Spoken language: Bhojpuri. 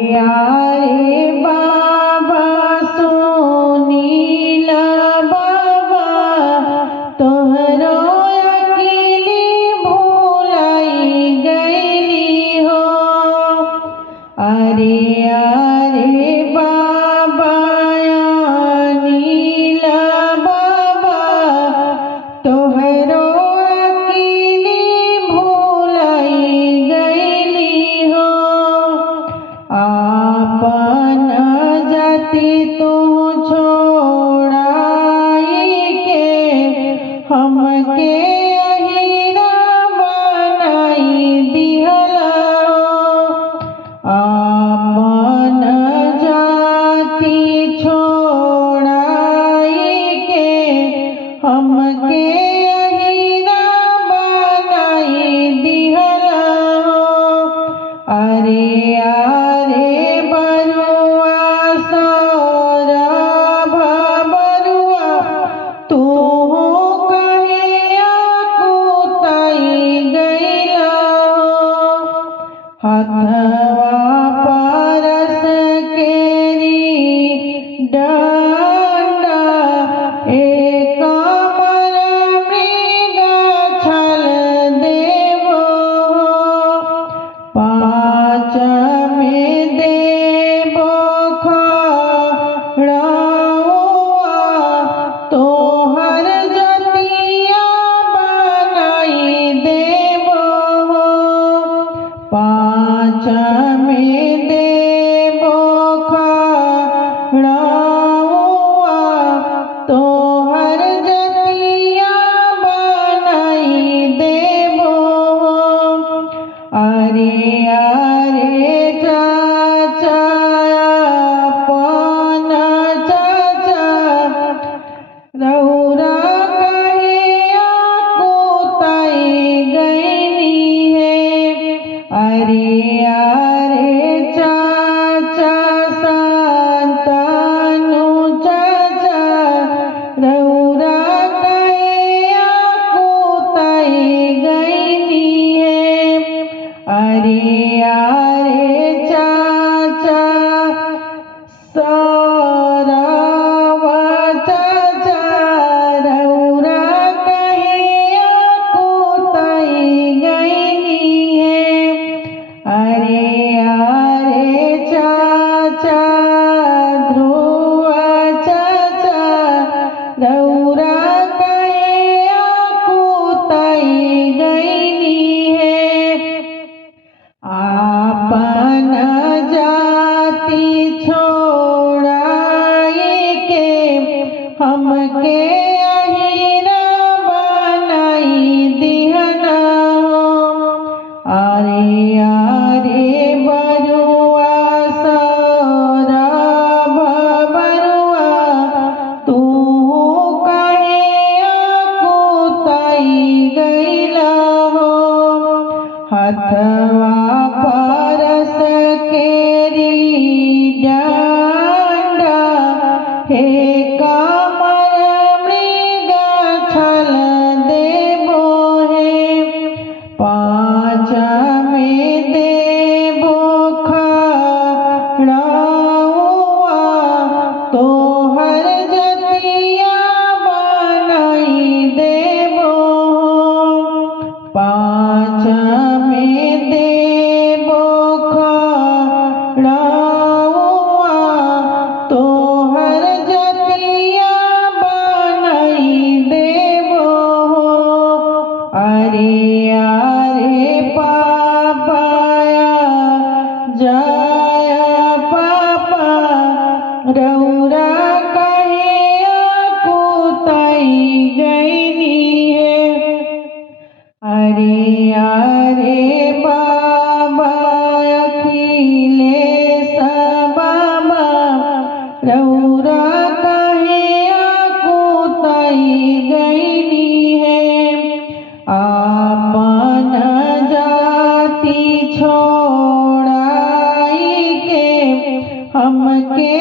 यारे बाबा सुनील बाबा तोहरो अकेली भूलाई गईली हो। अरे अरे बाबा नील बाबा तोहरो अकेली भूलाई गईली हो। आपन जाति तू छोड़ाई के हमके अहिरा बनाई दिहला। आपन जाति छोड़ाई के हमके अहिरा बनाई दिहला। अरे अरे बरुआ सौरभ बरुआ तू कहे कुताई गईला। हथवा परस केरी डंडा एक अमर मृग छल देवो। पाँच में देवो खड़उआ तोहर जतिया बनाई देवो। पाँच में देवो खड़उआ तोहर जतिया बनाई देवो। अरे अरे चाचा अपन चाचा रौरा कहे कुताई गईली है। अरे अरे चाचा संतानु चाचा रौरा कहे कुताई गईली है। अरे अरे चाचा सौरभ चाचा रौरा कहे कुताई गईली है। अरे अरे चाचा ध्रुव चाचा रौरा कहे कुताई गईली है। आपन जाति छोड़ाई के हमके अहिरा बनाई दिहला। अरे अरे बरुआ सौरभ बरुआ तू कहे कुताई गईला हो। हथवा परस केरी डंडा हे कमर मृग छल देवो है। पाँच में देवो खड़उआ तोहर जतिया बनाई देवो। पाँच में देवो खड़उआ तोहर जतिया बनाई देवो। अरे अरे पापाया जय पापा रौरा कहे कुताई गईली है। अरे अरे बाबा अखिलेश बाबा रौरा कहे कुताई गईली है। आपन जाति छोड़ाई के हमके